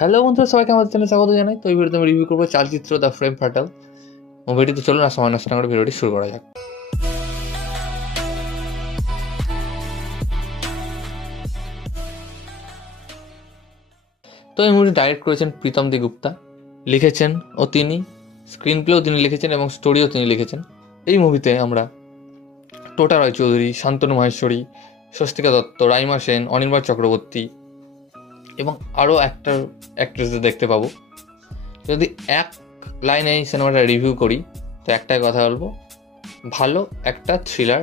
Hello বন্ধুরা, সবাইকে আমাদের চ্যানেলে স্বাগত জানাই। তো এই ভিডিওতে আমি রিভিউ করবো চলচ্চিত্র দ্য ফ্রেম ফাটাল মুভিটি। তো চলুন আর সময় নষ্ট না করে ভিডিওটি শুরু করা যাক। তো এই মুভিটি ডাইরেক্ট করেছেন প্রীতম দি গুপ্তা, লিখেছেন ও তিনি, স্ক্রিন প্লেও তিনি লিখেছেন এবং স্টোরিও তিনি লিখেছেন। এই মুভিতে আমরা টোটা রায়চৌধুরী, শান্তনু মাহেশ্বরী, স্বস্তিকা দত্ত, রাইমা সেন, অনির্বাণ চক্রবর্তী এবং আরও অ্যাক্ট্রেসদের দেখতে পাবো। যদি এক লাইনে এই সিনেমাটা রিভিউ করি তো একটাই কথা বলবো, ভালো একটা থ্রিলার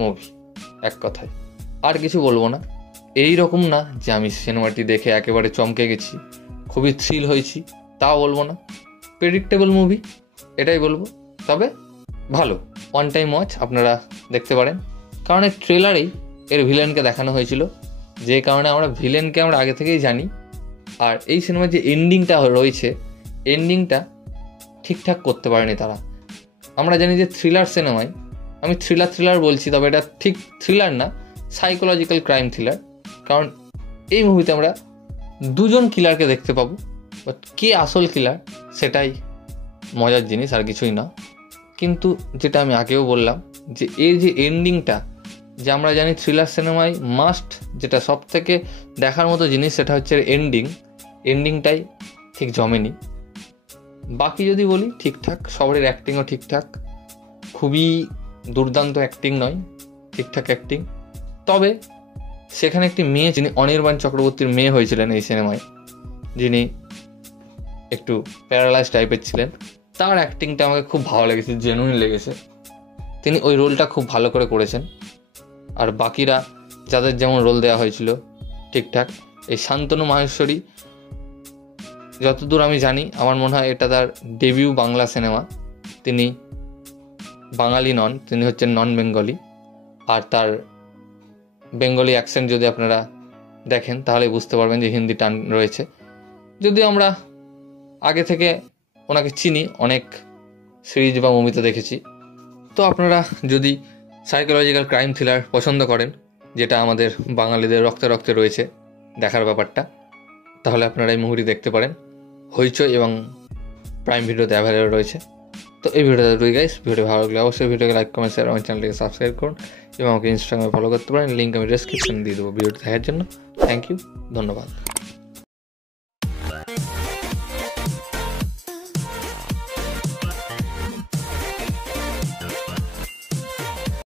মুভি, এক কথায়। আর কিছু বলবো না। এই রকম না যে আমি সিনেমাটি দেখে একেবারে চমকে গেছি, খুবই থ্রিল হয়েছি, তাও বলবো না। প্রেডিক্টেবল মুভি, এটাই বলবো। তবে ভালো, ওয়ান টাইম ওয়াচ আপনারা দেখতে পারেন। কারণ এই ট্রেলারেই এর ভিলেনকে দেখানো হয়েছিল, যে কারণে আমরা ভিলেনকে আমরা আগে থেকেই জানি। আর এই সিনেমার যে এন্ডিংটা রয়েছে, এন্ডিংটা ঠিকঠাক করতে পারেনি তারা। আমরা জানি যে থ্রিলার সিনেমায়, আমি থ্রিলার বলছি, তবে এটা ঠিক থ্রিলার না, সাইকোলজিক্যাল ক্রাইম থ্রিলার। কারণ এই মুভিতে আমরা দুজন কিলারকে দেখতে পাবো, বাট কে আসল কিলার সেটাই মজার জিনিস, আর কিছুই না। কিন্তু যেটা আমি আগেও বললাম, যে এর যে এন্ডিংটা, যে আমরা জানি থ্রিলার সিনেমায় মাস্ট, যেটা সব থেকে দেখার মতো জিনিস, সেটা হচ্ছে এন্ডিংটাই ঠিক জমেনি। বাকি যদি বলি ঠিকঠাক, সবারই অ্যাক্টিংও ঠিকঠাক, খুবই দুর্দান্ত অ্যাক্টিং নয়, ঠিকঠাক অ্যাক্টিং। তবে সেখানে একটি মেয়ে, যিনি অনির্বাণ চক্রবর্তীর মেয়ে হয়েছিলেন এই সিনেমায়, যিনি একটু প্যারালাইজ টাইপের ছিলেন, তার অ্যাক্টিংটা আমাকে খুব ভালো লেগেছে, জেনুইন লেগেছে। তিনি ওই রোলটা খুব ভালো করে করেছেন। আর বাকিরা যাদের যেমন রোল দেওয়া হয়েছিল ঠিকঠাক। এই শান্তনু মাহেশ্বরী, যতদূর আমি জানি, আমার মনে হয় এটা তার ডেবিউ বাংলা সিনেমা। তিনি বাঙালি নন, তিনি হচ্ছেন নন বেঙ্গলি। আর তার বেঙ্গলি অ্যাকসেন্ট যদি আপনারা দেখেন তাহলে বুঝতে পারবেন যে হিন্দি টান রয়েছে। যদিও আমরা আগে থেকে ওনাকে চিনি, অনেক সিরিজ বা মুভিতে দেখেছি। তো আপনারা যদি সাইকোলজিক্যাল ক্রাইম থ্রিলার পছন্দ করেন, যেটা আমাদের বাঙালিদের রক্তে রক্তে রয়েছে দেখার ব্যাপারটা, তাহলে আপনারা এই মুভিটি দেখতে পারেন। হইচই এবং প্রাইম ভিডিওতে অ্যাভেলেবল রয়েছে। তো এই ভিডিওটা গাইস, ভিডিও ভালো লাগলে অবশ্যই ভিডিওকে লাইক, কমেন্ট, শেয়ার, আমার চ্যানেলটিকে সাবস্ক্রাইব করুন এবং আমাকে ইনস্টাগ্রামে ফলো করতে পারেন। লিঙ্ক আমি ডেসক্রিপশনে দিয়ে দেবো ভিডিওটি দেখার জন্য। থ্যাংক ইউ, ধন্যবাদ।